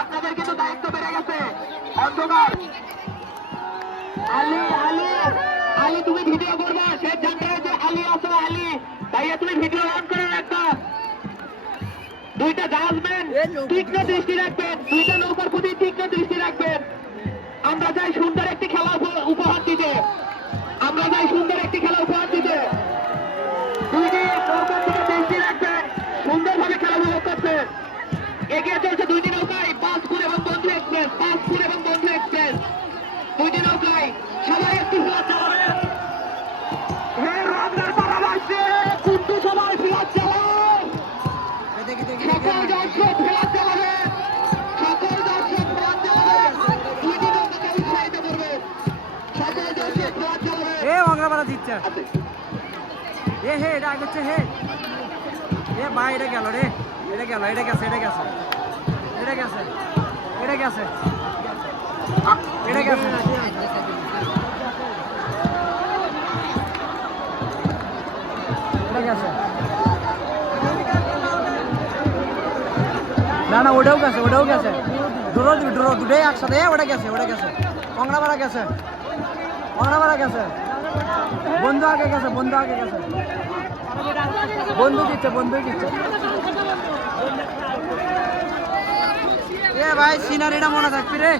আপনাদের কিন্তু দায়িত্ব বেড়ে গেছে। অন্ধকার আলী আলী আলী তুমি ভিডিও করবা, সে জানতে যে আলী আছো। আলী ভাইয়া তুমি ভিডিও অন করে রাখবা। দুইটা জাহাজম্যান তীক্ষ্ণ দৃষ্টি রাখবেন, দুইটা নৌকার প্রতি তীক্ষ্ণ দৃষ্টি রাখবেন। আমরা চাই সুন্দর একটি খেলা উপহার দিতে, আমরা চাই সুন্দর একটি খেলা উপহার দিতে। দুইটি নৌকার দিকে দৃষ্টি রাখবেন, সুন্দরভাবে খেলা উপভোগ করছেন। এগিয়ে চলছে দুইটি নৌকায়, পাঁচপুর এবং বন্ধু এক্সপ্রেস, পাঁচপুর এবং বন্ধু এক্সপ্রেস। দুইটি নৌকায় সবাই একটু ফ্লাট চালাবেন। হে রমজান পাড়াবাসী, কুন্টু সবাই ফ্লাট চালাও। সকল দর্শক ফ্লাট চালাবেন, সকল দর্শক ফ্লাট চালাবেন। দুইটি নৌকাকে উৎসাহিত করবেন, সকল দর্শক ফ্লাট চালাবেন। এ মংলাপাড়া জিতছে। এ হে এটা আগেছে হে। এ ভাই এটা গেল রে, এটা গেল, এটা গেছে, এটা গেছে, এটা গেছে, এটা গেছে, এটা গেছে। এটা গেছে। না না ওটাও গেছে, ওটাও গেছে। ড্র ড্র দুটোই একসাথে। ওটা গেছে, ওটা গেছে। মংলাপাড়া গেছে, মংলাপাড়া গেছে। বন্ধু আগে গেছে, বন্ধু আগে গেছে। বন্ধু দিচ্ছে, বন্ধুই দিচ্ছে। এ ভাই সিনারিটা মনে থাকবি রে।